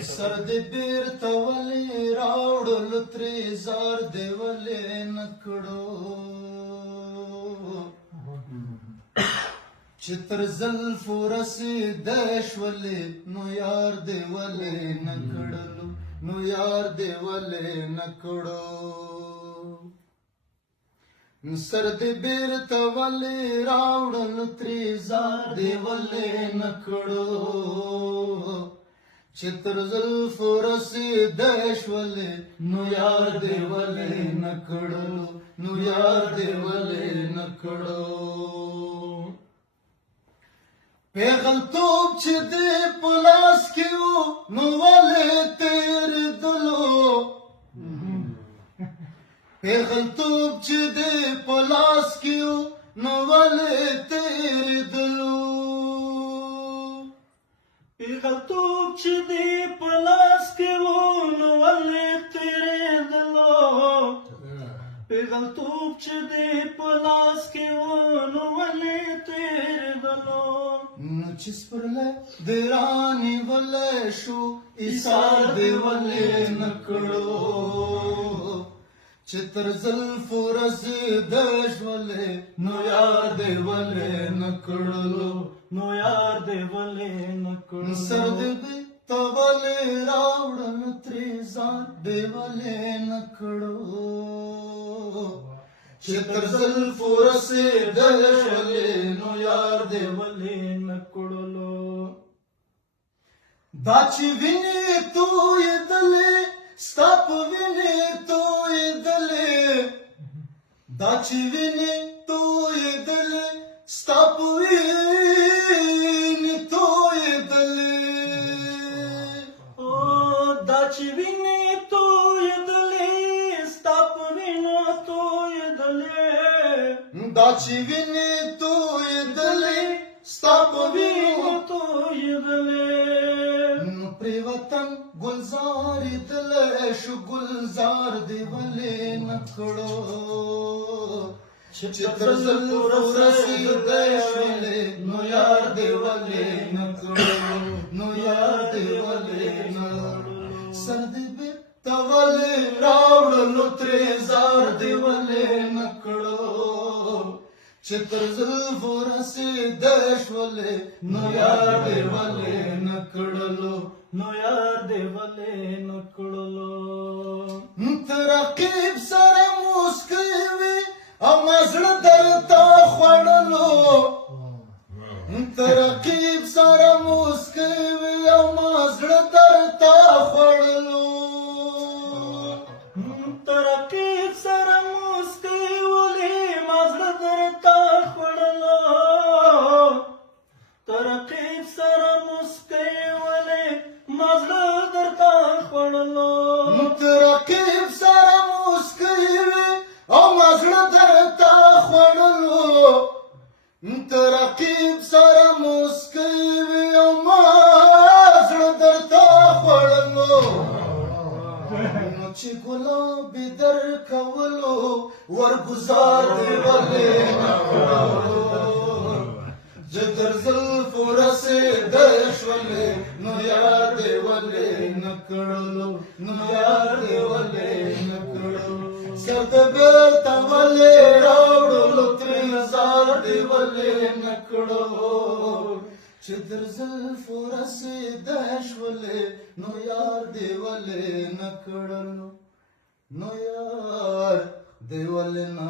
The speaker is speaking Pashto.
سر دې بیرته ولې راوړلو ترې زار دې ولې نه کړو چې تر زلفو رسېدی شولې نو یار دې ولې نه کړلو نو یار دې ولې نه کړو سر دې بیرته ولې راوړلو ترې زار دې ولې نه کړو چې تر زلفو رسېدی شولې نو یار دې ولې نه کړلو نو یار دې ولې نه کړو پیغلتوب چې دې په لاس کې و نو ولې تېرېدلو پیغلتوب چې دې په لاس کې و نو ولې تېرېدلو پیغلتوب چې دې په لاس کې و نو ولې تېرېدلو پیغلتوب چې دې په لاس کې و نو ولې تېرېدلو نو چې سپرلی دې رانیولی شو ایثار دې ولې نه کړو چې تر زلفو رسېدی شولې نو یار دې ولې نه کړلو نو یار دې ولې نه کړلو سر دې بیرته ولې راوړلو ترې ځان دې ولې نه کړو چې تر زلفو رسېدی شولې نو یار دې ولې نه کړلو دا چې وینې تویېدلې ستا په وینې تویېدلې دا چې وینې تویېدلې ستا په وینې تویېدلې او دا چې وینې تویېدلې ستا په وینو تویېدلې دا چې وینې تویېدلې ستا په وینو تویېدلې نو پرې وطن ګلزار دلی شو ګلزار دې ولې نه کړو چې تر زلفو رسېدی شولې نو یار دې ولې نه کړو نو یار دې ولې نه سر دې بیرته ولې راوړلو ترې زار دې ولې نه کړو چې تر زلفو رسېدی شولې نو یار دې ولې نه کړلو نو یار دې ولې نه کړلو ته رقیب سره موسکی وې او ما زړه درته خوړلو ته رقیب سره موسکی وې او ما زړه درته خوړلو ته رقیب سره موسکی ولې ما زړه درته خوړلو ته رقیب سره موسکی ولې ما زړه درته خوړلو ته رقیب سره موسکی وې او ما زړه درته خوړلو ته رقیب سره موسکی وې او ما زړه درته خوړلو نو چې ګلابي درکولو ورګزار دې ولې نه کړو چې تر زلفو رسېدی شولې نو یار دې ولې نه کړلو نو یار دې ولې نه کړلو سر دې بیرته ولې راوړلو ترې زار دې ولې نه کړو چې تر زلفو رسېدی شولې نو یار دې ولې نه کړلو نو یار دې ولې نه